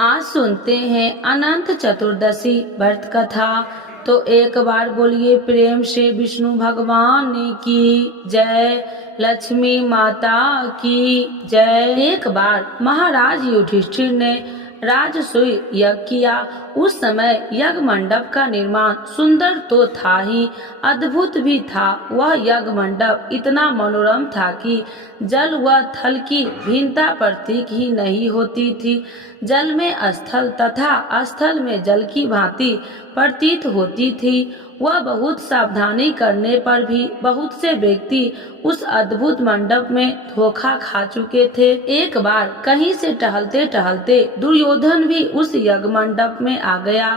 आज सुनते हैं अनंत चतुर्दशी व्रत कथा। तो एक बार बोलिए प्रेम से विष्णु भगवान की जय, लक्ष्मी माता की जय। एक बार महाराज युधिष्ठिर ने राजसूय यज्ञ किया। उस समय यज्ञ मंडप का निर्माण सुंदर तो था ही, अद्भुत भी था। वह यज्ञ मंडप इतना मनोरम था कि जल व थल की भिन्नता प्रतीक ही नहीं होती थी। जल में स्थल तथा स्थल में जल की भांति प्रतीत होती थी। वह बहुत सावधानी करने पर भी बहुत से व्यक्ति उस अद्भुत मंडप में धोखा खा चुके थे। एक बार कहीं से टहलते टहलते दुर्योधन भी उस यज्ञ मंडप में आ गया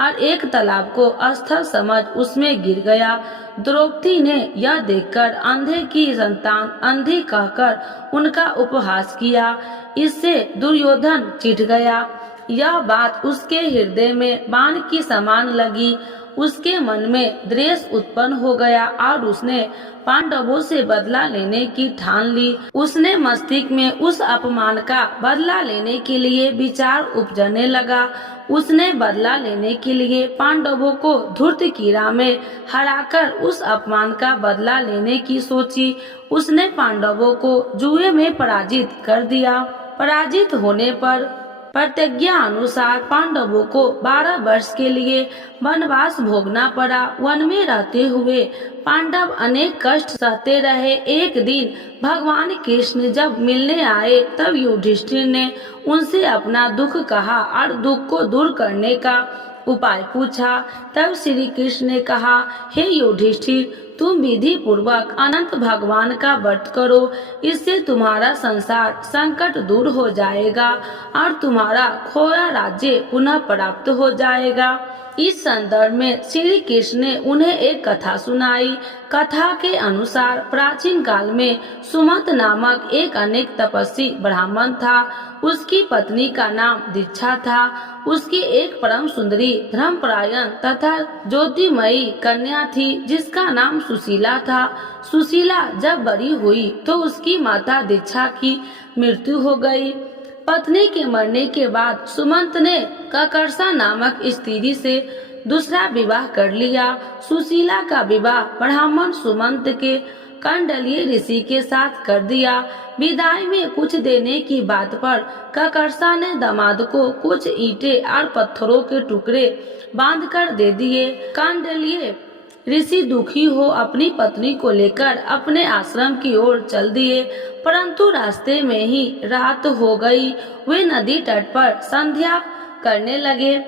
और एक तालाब को स्थल समझ उसमें गिर गया। द्रौपदी ने यह देखकर अंधे की संतान अंधी कहकर उनका उपहास किया। इससे दुर्योधन चिढ़ गया। यह बात उसके हृदय में बाण की समान लगी। उसके मन में द्वेष उत्पन्न हो गया और उसने पांडवों से बदला लेने की ठान ली। उसने मस्तिष्क में उस अपमान का बदला लेने के लिए विचार उपजने लगा। उसने बदला लेने के लिए पांडवों को धूर्तकीरा में हराकर उस अपमान का बदला लेने की सोची। उसने पांडवों को जुए में पराजित कर दिया। पराजित होने पर प्रतिज्ञा अनुसार पांडवों को 12 वर्ष के लिए वनवास भोगना पड़ा। वन में रहते हुए पांडव अनेक कष्ट सहते रहे। एक दिन भगवान कृष्ण जब मिलने आए तब युधिष्ठिर ने उनसे अपना दुख कहा और दुख को दूर करने का उपाय पूछा। तब श्री कृष्ण ने कहा, हे युधिष्ठिर, तुम विधि पूर्वक अनंत भगवान का व्रत करो। इससे तुम्हारा संसार संकट दूर हो जाएगा और तुम्हारा खोया राज्य पुनः प्राप्त हो जाएगा। इस संदर्भ में श्री कृष्ण ने उन्हें एक कथा सुनाई। कथा के अनुसार प्राचीन काल में सुमंत नामक एक अनेक तपस्वी ब्राह्मण था। उसकी पत्नी का नाम दीक्षा था। उसकी एक परम सुंदरी धर्मपरायण तथा ज्योतिमयी कन्या थी जिसका नाम सुशीला था। सुशीला जब बड़ी हुई तो उसकी माता दीक्षा की मृत्यु हो गई। पत्नी के मरने के बाद सुमंत ने ककर्षा नामक स्त्री से दूसरा विवाह कर लिया। सुशीला का विवाह ब्राह्मण सुमंत के कंडलीय ऋषि के साथ कर दिया। विदाई में कुछ देने की बात पर ककर्षा ने दामाद को कुछ ईंटें और पत्थरों के टुकड़े बांधकर दे दिए। कंडलीय ऋषि दुखी हो अपनी पत्नी को लेकर अपने आश्रम की ओर चल दिए, परंतु रास्ते में ही रात हो गई। वे नदी तट पर संध्या करने लगे।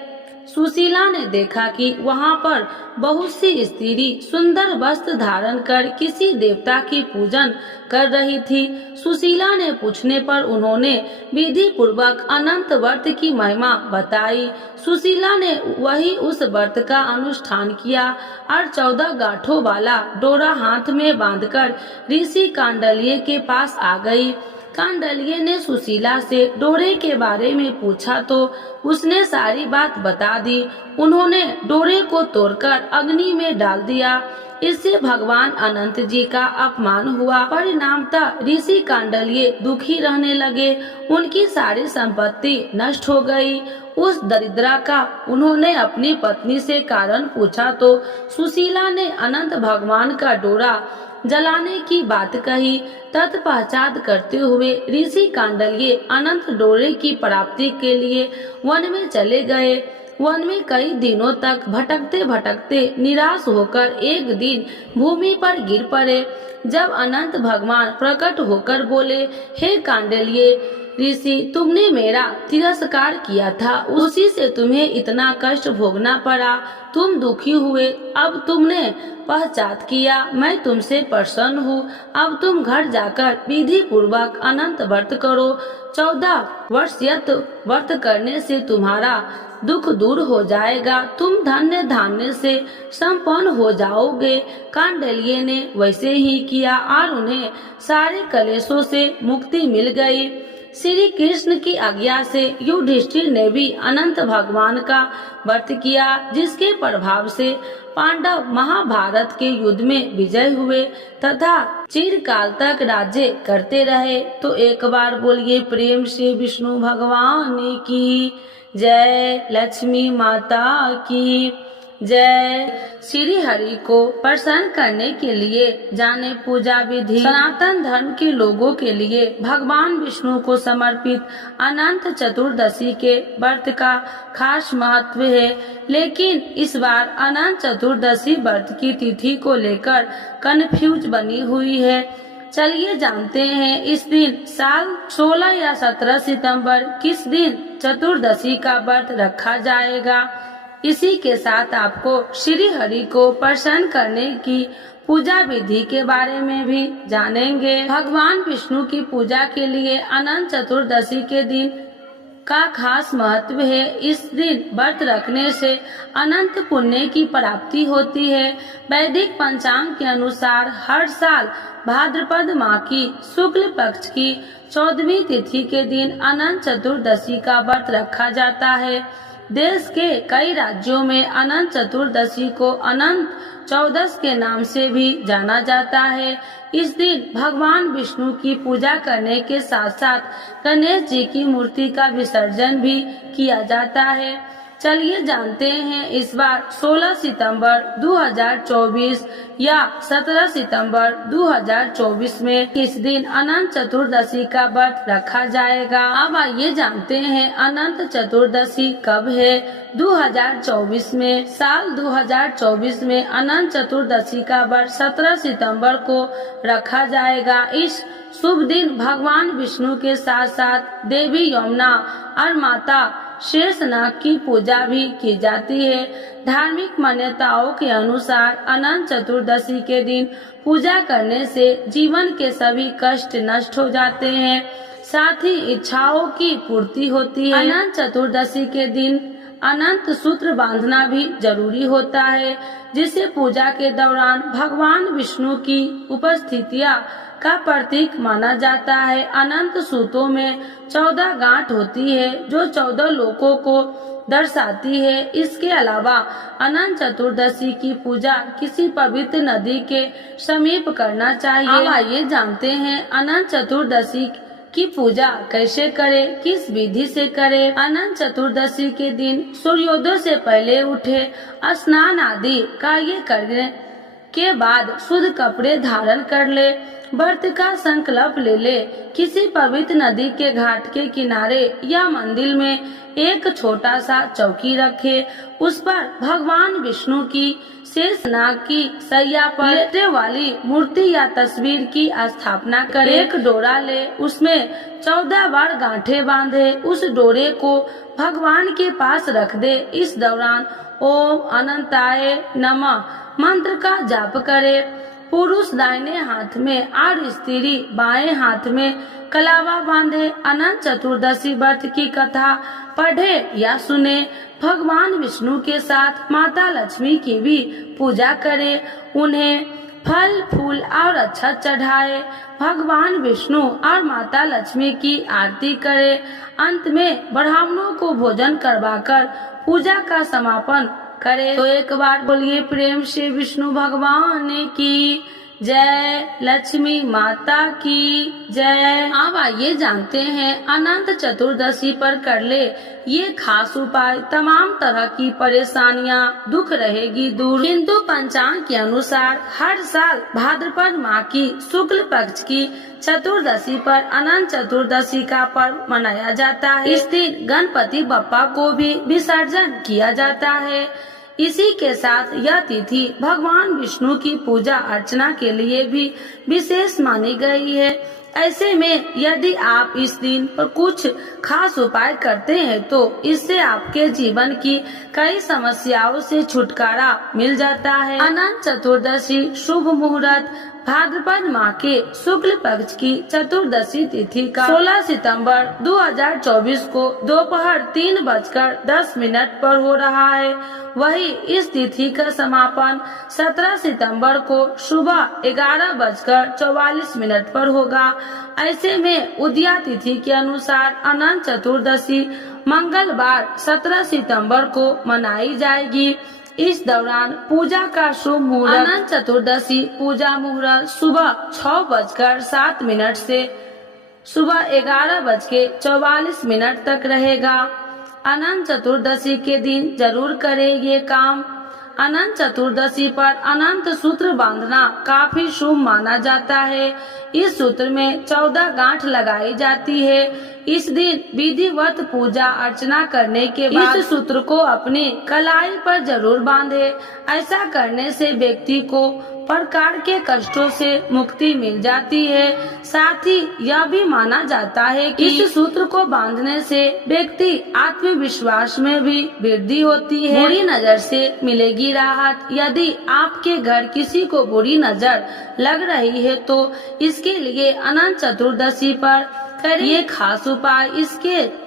सुशीला ने देखा कि वहां पर बहुत सी स्त्री सुंदर वस्त्र धारण कर किसी देवता की पूजन कर रही थी। सुशीला ने पूछने पर उन्होंने विधि पूर्वक अनंत व्रत की महिमा बताई। सुशीला ने वही उस व्रत का अनुष्ठान किया और 14 गांठों वाला डोरा हाथ में बांधकर ऋषि कांडल्य के पास आ गई। कांडल्य ने सुशीला से डोरे के बारे में पूछा तो उसने सारी बात बता दी। उन्होंने डोरे को तोड़कर अग्नि में डाल दिया। इससे भगवान अनंत जी का अपमान हुआ। परिणामतः ऋषि कांडल्य दुखी रहने लगे। उनकी सारी संपत्ति नष्ट हो गई। उस दरिद्रा का उन्होंने अपनी पत्नी से कारण पूछा तो सुशीला ने अनंत भगवान का डोरा जलाने की बात कही। तत्पश्चात करते हुए ऋषि कांडल्य अनंत डोरे की प्राप्ति के लिए वन में चले गए। वन में कई दिनों तक भटकते भटकते निराश होकर एक दिन भूमि पर गिर पड़े। जब अनंत भगवान प्रकट होकर बोले, हे कांडल्य ऋषि, तुमने मेरा तिरस्कार किया था, उसी से तुम्हें इतना कष्ट भोगना पड़ा। तुम दुखी हुए, अब तुमने पश्चात किया, मैं तुमसे प्रसन्न हूँ। अब तुम घर जाकर विधि पूर्वक अनंत व्रत करो। 14 वर्ष यत व्रत करने से तुम्हारा दुख दूर हो जाएगा। तुम धन्य धान्य से संपन्न हो जाओगे। कांडल्य ने वैसे ही किया और उन्हें सारे कलेशों से मुक्ति मिल गई। श्री कृष्ण की आज्ञा से युधिष्ठिर ने भी अनंत भगवान का व्रत किया, जिसके प्रभाव से पांडव महाभारत के युद्ध में विजय हुए तथा चिरकाल तक राज्य करते रहे। तो एक बार बोलिए प्रेम से विष्णु भगवान की जय, लक्ष्मी माता की जय। श्री हरि को प्रसन्न करने के लिए जाने पूजा विधि। सनातन धर्म के लोगों के लिए भगवान विष्णु को समर्पित अनंत चतुर्दशी के व्रत का खास महत्व है, लेकिन इस बार अनंत चतुर्दशी व्रत की तिथि को लेकर कन्फ्यूज बनी हुई है। चलिए जानते हैं इस दिन साल 16 या 17 सितंबर किस दिन चतुर्दशी का व्रत रखा जाएगा। इसी के साथ आपको श्री हरि को प्रसन्न करने की पूजा विधि के बारे में भी जानेंगे। भगवान विष्णु की पूजा के लिए अनंत चतुर्दशी के दिन का खास महत्व है। इस दिन व्रत रखने से अनंत पुण्य की प्राप्ति होती है। वैदिक पंचांग के अनुसार हर साल भाद्रपद माह की शुक्ल पक्ष की 14वीं तिथि के दिन अनंत चतुर्दशी का व्रत रखा जाता है। देश के कई राज्यों में अनंत चतुर्दशी को अनंत चौदस के नाम से भी जाना जाता है। इस दिन भगवान विष्णु की पूजा करने के साथ साथ गणेश जी की मूर्ति का विसर्जन भी किया जाता है। चलिए जानते हैं इस बार 16 सितंबर 2024 या 17 सितंबर 2024 में किस दिन अनंत चतुर्दशी का व्रत रखा जाएगा। अब आइए जानते हैं अनंत चतुर्दशी कब है। 2024 में साल 2024 में अनंत चतुर्दशी का व्रत 17 सितंबर को रखा जाएगा। इस शुभ दिन भगवान विष्णु के साथ साथ देवी यमुना और माता शेषनाग की पूजा भी की जाती है। धार्मिक मान्यताओं के अनुसार अनंत चतुर्दशी के दिन पूजा करने से जीवन के सभी कष्ट नष्ट हो जाते हैं, साथ ही इच्छाओं की पूर्ति होती है। अनंत चतुर्दशी के दिन अनंत सूत्र बांधना भी जरूरी होता है, जिसे पूजा के दौरान भगवान विष्णु की उपस्थितियां का प्रतीक माना जाता है। अनंत सूतों में 14 गांठ होती है जो 14 लोकों को दर्शाती है। इसके अलावा अनंत चतुर्दशी की पूजा किसी पवित्र नदी के समीप करना चाहिए। अब आइए जानते हैं अनंत चतुर्दशी की पूजा कैसे करें, किस विधि से करें। अनंत चतुर्दशी के दिन सूर्योदय से पहले उठे, स्नान आदि कार्य करने के बाद शुद्ध कपड़े धारण कर ले, व्रत का संकल्प ले ले। किसी पवित्र नदी के घाट के किनारे या मंदिर में एक छोटा सा चौकी रखे, उस पर भगवान विष्णु की शेषनाग की सैया पर लेटे वाली मूर्ति या तस्वीर की स्थापना करे। एक डोरा ले, उसमें 14 बार गांठे बांधे, उस डोरे को भगवान के पास रख दे। इस दौरान ओम अनंताय नमः मंत्र का जाप करे। पुरुष दाहिने हाथ में और स्त्री बाएं हाथ में कलावा बांधे अनंत चतुर्दशी व्रत की कथा पढ़े या सुने। भगवान विष्णु के साथ माता लक्ष्मी की भी पूजा करे, उन्हें फल फूल और अक्षत चढ़ाए। भगवान विष्णु और माता लक्ष्मी की आरती करे। अंत में ब्राह्मणों को भोजन करवाकर पूजा का समापन करे। तो एक बार बोलिए प्रेम से विष्णु भगवान की जय, लक्ष्मी माता की जय। अब आइए जानते हैं अनंत चतुर्दशी पर कर ले ये खास उपाय, तमाम तरह की परेशानियां दुख रहेगी दूर। हिंदू पंचांग के अनुसार हर साल भाद्रपद माह की शुक्ल पक्ष की चतुर्दशी पर अनंत चतुर्दशी का पर्व मनाया जाता है। इस दिन गणपति बप्पा को भी विसर्जन किया जाता है। इसी के साथ यह तिथि भगवान विष्णु की पूजा अर्चना के लिए भी विशेष मानी गई है। ऐसे में यदि आप इस दिन पर कुछ खास उपाय करते हैं तो इससे आपके जीवन की कई समस्याओं से छुटकारा मिल जाता है। अनंत चतुर्दशी शुभ मुहूर्त भाद्रपद माह के शुक्ल पक्ष की चतुर्दशी तिथि का 16 सितंबर 2024 को दोपहर 3:10 पर हो रहा है। वही इस तिथि का समापन 17 सितंबर को सुबह 11:44 पर होगा। ऐसे में उदया तिथि के अनुसार अनंत चतुर्दशी मंगलवार 17 सितंबर को मनाई जाएगी। इस दौरान पूजा का शुभ मुहूर्त अनंत चतुर्दशी पूजा मुहूर्त सुबह 6:07 से सुबह 11:44 तक रहेगा। अनंत चतुर्दशी के दिन जरूर करें ये काम। अनंत चतुर्दशी पर अनंत सूत्र बांधना काफी शुभ माना जाता है। इस सूत्र में 14 गांठ लगाई जाती है। इस दिन विधिवत पूजा अर्चना करने के बाद इस सूत्र को अपनी कलाई पर जरूर बांधे। ऐसा करने से व्यक्ति को प्रकार के कष्टों से मुक्ति मिल जाती है। साथ ही यह भी माना जाता है कि इस सूत्र को बांधने से व्यक्ति आत्मविश्वास में भी वृद्धि होती है। बुरी नजर से मिलेगी राहत। यदि आपके घर किसी को बुरी नजर लग रही है तो इसके लिए अनंत चतुर्दशी पर करिए खास उपाय। इसके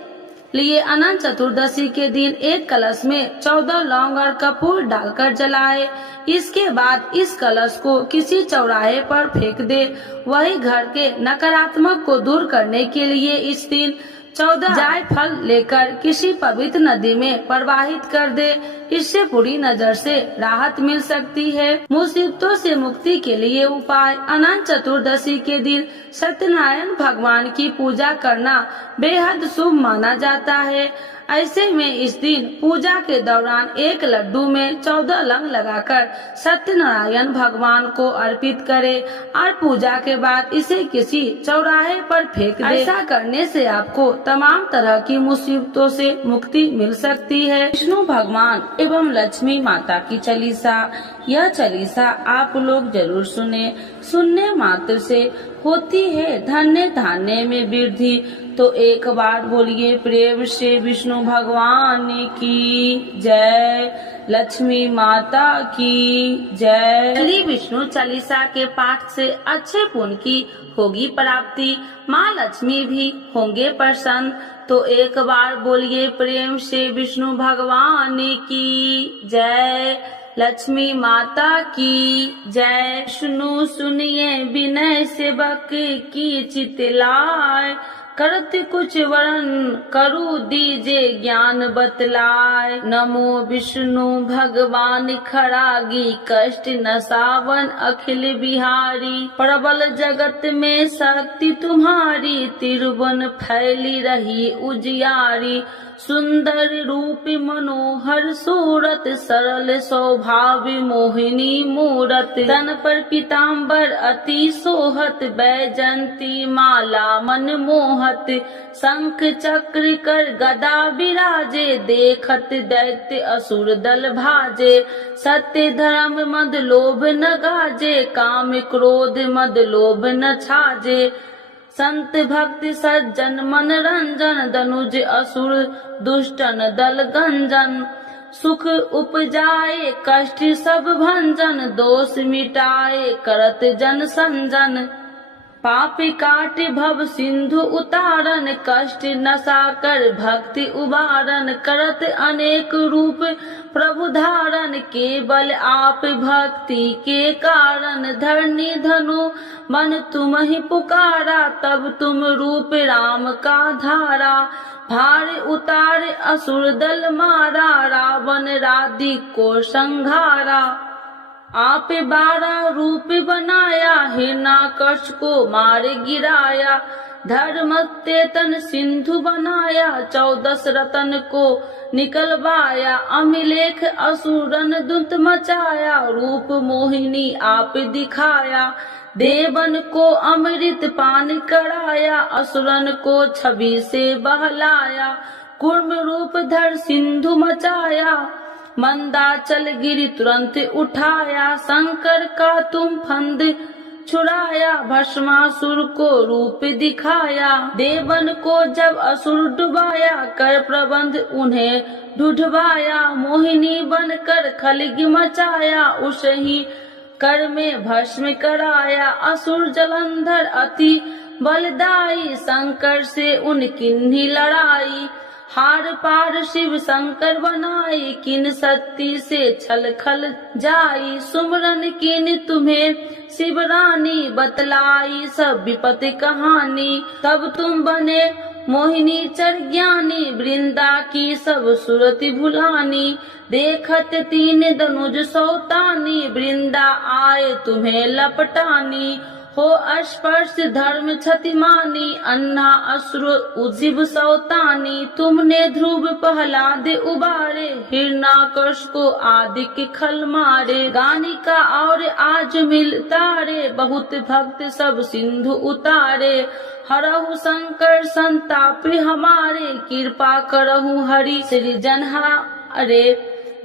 लिए अनंत चतुर्दशी के दिन एक कलश में 14 लौंग और कपूर डालकर जलाए। इसके बाद इस कलश को किसी चौराहे पर फेंक दे। वही घर के नकारात्मक को दूर करने के लिए इस दिन 14 जायफल लेकर किसी पवित्र नदी में प्रवाहित कर दे। इससे बुरी नजर से राहत मिल सकती है। मुसीबतों से मुक्ति के लिए उपाय। अनंत चतुर्दशी के दिन सत्यनारायण भगवान की पूजा करना बेहद शुभ माना जाता है। ऐसे में इस दिन पूजा के दौरान एक लड्डू में 14 लौंग लगाकर सत्यनारायण भगवान को अर्पित करें और पूजा के बाद इसे किसी चौराहे पर फेंक दें। ऐसा करने से आपको तमाम तरह की मुसीबतों से मुक्ति मिल सकती है। विष्णु भगवान एवं लक्ष्मी माता की चालीसा। यह चालीसा आप लोग जरूर सुने। सुनने मात्र से होती है धन्य धान्य में वृद्धि। तो एक बार बोलिए प्रेम से विष्णु भगवान की जय, लक्ष्मी माता की जय। श्री विष्णु चालीसा के पाठ से अच्छे पुण्य की होगी प्राप्ति। माँ लक्ष्मी भी होंगे प्रसन्न। तो एक बार बोलिए प्रेम से विष्णु भगवान की जय, लक्ष्मी माता की जय। सुनो सुनिए विनय सेवक की चितलाय, करत कुछ वरण करु दीजे ज्ञान बतलाय। नमो विष्णु भगवान खरागी, कष्ट नसावन अखिल बिहारी। प्रबल जगत में शक्ति तुम्हारी, तिरुवन फैली रही उजियारी। सुंदर रूप मनोहर सूरत, सरल स्वभाव मोहिनी मूरत। तन पर पीताम्बर अति सोहत, बैजंती माला मन मोहत। शंख चक्र कर गदा विराजे, देखत दैत्य असुर दल भाजे। सत्य धर्म मद लोभ न गाजे, काम क्रोध मद लोभ न छाजे। संत भक्त सज्जन मन रंजन, दनुज असुर दुष्टन दल गंजन। सुख उपजाए कष्ट सब भंजन, दोष मिटाए करत जन संजन। पाप काट भव सिंधु उतारन, कष्ट नसा कर भक्ति उबारन। करत अनेक रूप प्रभु धारण, केवल आप भक्ति के कारण। धरनी धनु मन तुम ही पुकारा, तब तुम रूप राम का धारा। भार उतार असुर दल मारा, रावण राधि को संघारा। आप 12 रूप बनाया, हिरण्याकश को मार गिराया। धर्म तेतन सिंधु बनाया, 14 रतन को निकलवाया। अमिलेख असुरन दुत मचाया, रूप मोहिनी आप दिखाया। देवन को अमृत पान कराया, असुरन को छवि से बहलाया। कूर्म रूप धर सिंधु मचाया, मंदाचल गिरि तुरंत उठाया। शंकर का तुम फंद छुड़ाया, भस्मासुर को रूप दिखाया। देवन को जब असुर डुबाया, कर प्रबंध उन्हें ढूढ़वाया। मोहिनी बनकर खलगी मचाया, उसे ही कर में भस्म कराया असुर जलंधर अति बलदाई, शंकर से उनकी लड़ाई हार पार शिव शंकर बनाई, किन शक्ति से छल खल जाई, सुमरन किन तुम्हें शिव रानी बतलाई सब विपत्ति कहानी, तब तुम बने मोहिनी चर ज्ञानी, वृंदा की सब सुरति भुलानी, देखत तीन धनुज सौतानी, वृंदा आए तुम्हें लपटानी, हो स्पर्श धर्म क्षतिमानी, अन्ना असुर उजिब सौतानी, तुमने ध्रुव प्रहलाद उबारे, हिरणाकश को आदि के खल मारे, गानिका और आज मिल तारे, बहुत भक्त सब सिंधु उतारे, हरहु शंकर संताप हमारे, कृपा करहु हरि श्री जनहारे,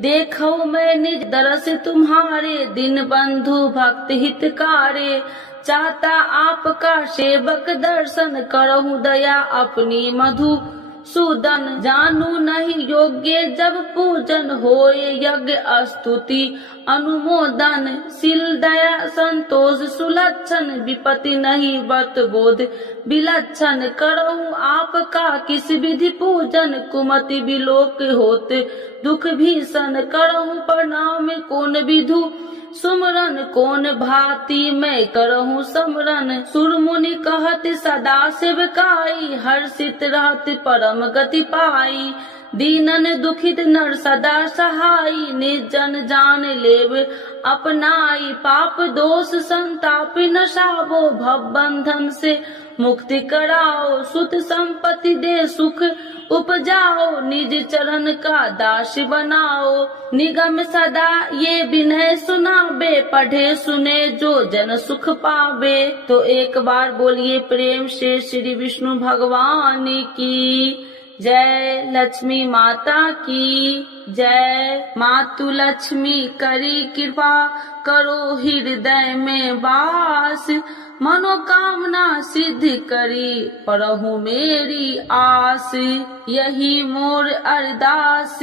देखो मैं निज दरस तुम्हारे, दिन बंधु भक्त हितकारे, चाहता आपका सेवक दर्शन, करहु दया अपनी मधु सूदन, जानू नहीं योग्य जब पूजन, होए यज्ञ स्तुति अनुमोदन, शील दया संतोष सुलक्षण, विपत्ति नहीं व्रत बोध विलक्षण, करहु आपका किस विधि पूजन, कुमति विलोक होते दुख भीषण, करहु प्रणाम कौन विधु सुमरन, कौन भांति मैं करहु समरन, सुर मुनि कहत सदा सेवकाई, हर्षित रहत परम गति पाई, दीनन दुखित नर सदा सहाई, निर्जन जान लेव अपनाई, पाप दोष संताप नसावो, भव बंधन से मुक्ति कराओ, सुत संपत्ति दे सुख उपजाओ, निज चरण का दास बनाओ, निगम सदा ये विनय सुनाबे, पढ़े सुने जो जन सुख पावे। तो एक बार बोलिए प्रेम से श्री विष्णु भगवान की जय, लक्ष्मी माता की जय। मातु लक्ष्मी करी कृपा, करो हृदय में वास, मनोकामना सिद्ध करी परहु मेरी आस, यही मोर अरदास,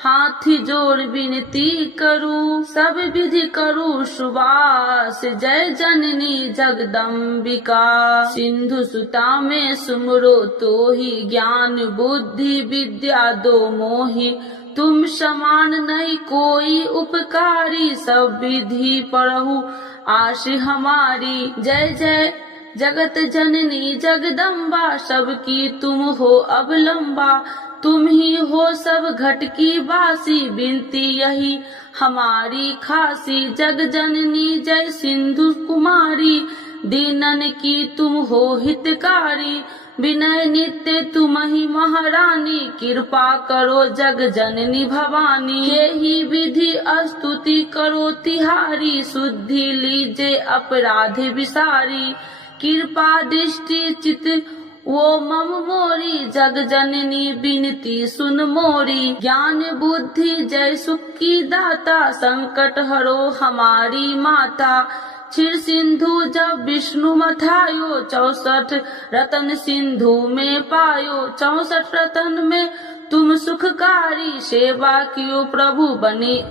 हाथ जोड़ विनती करूं, सब विधि करूं सुवास, जय जननी जगदम्बिका, सिंधु सुता में सुमरो तो ही, ज्ञान बुद्धि विद्या दो मोहि, तुम समान नहीं कोई उपकारी, सब विधि पढ़ू आश हमारी, जय जय जगत जननी जगदम्बा, सबकी तुम हो अवलंबा, तुम ही हो सब घट की वासी, बिनती यही हमारी खासी, जग जननी जय सिंधु कुमारी, दीनन की तुम हो हितकारी, विनय नित्य तुम ही महारानी, कृपा करो जग जननी भवानी, यही विधि स्तुति करो तिहारी, शुद्धि लीजे अपराध विसारी, कृपा दृष्टि चित वो मम मोरी, जग जननी बिनती सुन मोरी, ज्ञान बुद्धि जय सुख की दाता, संकट हरो हमारी माता, क्षीर सिंधु जब विष्णु मथायो, 64 रतन सिंधु में पायो, 64 रतन में तुम सुखकारी, सेवा कियो प्रभु बने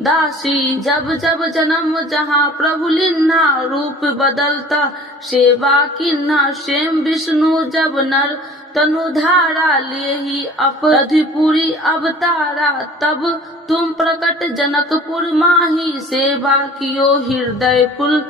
दासी, जब जब जन्म जहाँ प्रभु लिन्ना, रूप बदलता सेवा किन्ना, स्वयं विष्णु जब नर तनुधारा, ले ही अपधिपुरी अवतारा, तब तुम प्रकट जनकपुर माही, सेवा कियो हृदय पुल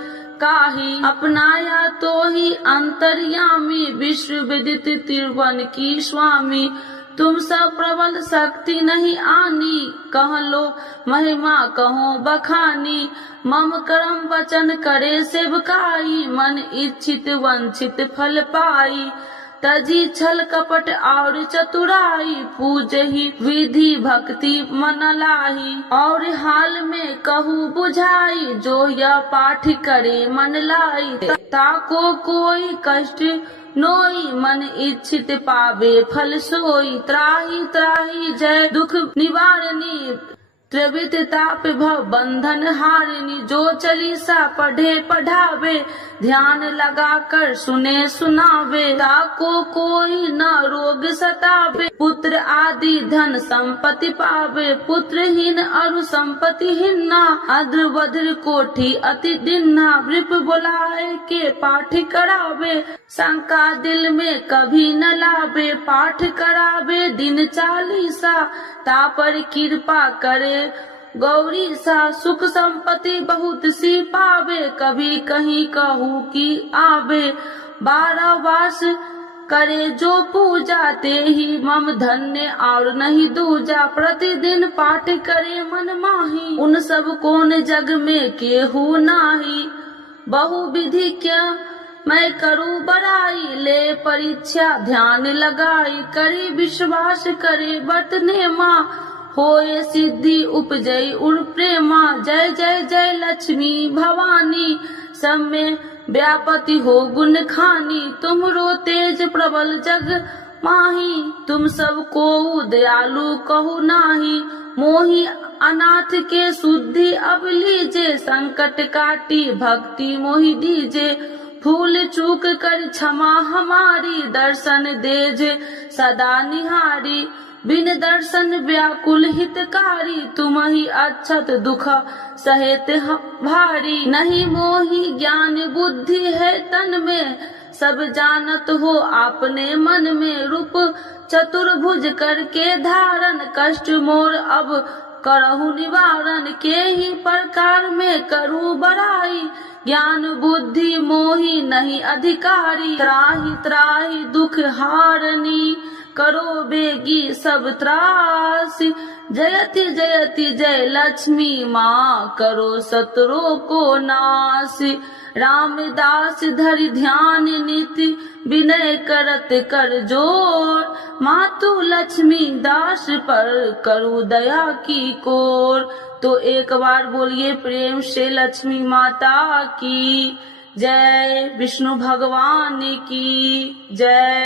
काही, अपनाया तो ही अंतर्यामी, विश्व विदित त्रिभुवन की स्वामी, तुम सब प्रबल शक्ति नहीं आनी, कह लो महिमा कहो बखानी, मम कर्म वचन करे सेवकाई, मन इच्छित वंचित फल पाई, तजी छल कपट और चतुराई, पूजहि विधि भक्ति मन लाही, और हाल में कहू बुझाई, जो यह पाठ करे मन लाई, ताको कोई कष्ट नोई, मन इच्छित पावे फल सोई, त्राही त्राही जय दुख निवारणी, त्रिविध ताप भव बंधन हारिणी। जो चालीसा पढ़े पढ़ावे, ध्यान लगा कर सुने सुनावे। ताको कोई न रोग सतावे, पुत्र आदि धन संपत्ति पावे। पुत्रहीन अरु संपत्ति हिन्ना, अद्र वज्र कोठी अति दिन्ना। वृप बुलाए के पाठ करावे, शंका दिल में कभी न लावे। पाठ करावे दिन चालीसा, तापर कृपा करे गौरी सा। सुख संपत्ति बहुत सी पावे, कभी कहीं कहू की आवे। 12 वर्ष करे जो पूजा, ते ही मम धन्य और नहीं दूजा। प्रतिदिन पाठ करे मन माही, उन सब कौन जग में केहू नाही। बहु विधि क्या मैं करूँ बड़ाई, ले परीक्षा ध्यान लगाई। करे विश्वास करे बरतने माँ, होए सिद्धि उपजई उर प्रेमा। जय जय जय लक्ष्मी भवानी, सब में व्यापति हो गुण खानी। तुमरो तेज प्रबल जग माही, तुम सब को दयालु कहु नाही। मोहि अनाथ के शुद्धि अब लीजे, संकट काटी भक्ति मोहि दीजे। भूल चूक कर क्षमा हमारी, दर्शन देजे सदा निहारी। बिन दर्शन व्याकुल हितकारी, तुम ही अक्षत दुख सहेत भारी। नहीं मोहि ज्ञान बुद्धि है तन में, सब जानत हो आपने मन में। रूप चतुर्भुज करके धारण, कष्ट मोर अब करहु निवारण। के ही प्रकार में करूँ बड़ाई, ज्ञान बुद्धि मोहि नहीं अधिकारी। त्राहि त्राहि दुख हारनी, करो बेगी सब त्रासी। जयति जयति जय लक्ष्मी माँ, करो शत्रु को नासी। रामदास धरि ध्यान नीति, विनय करत कर जोर। मातु लक्ष्मी दास पर करू दया की कोर। तो एक बार बोलिए प्रेम से लक्ष्मी माता की जय, विष्णु भगवान की जय।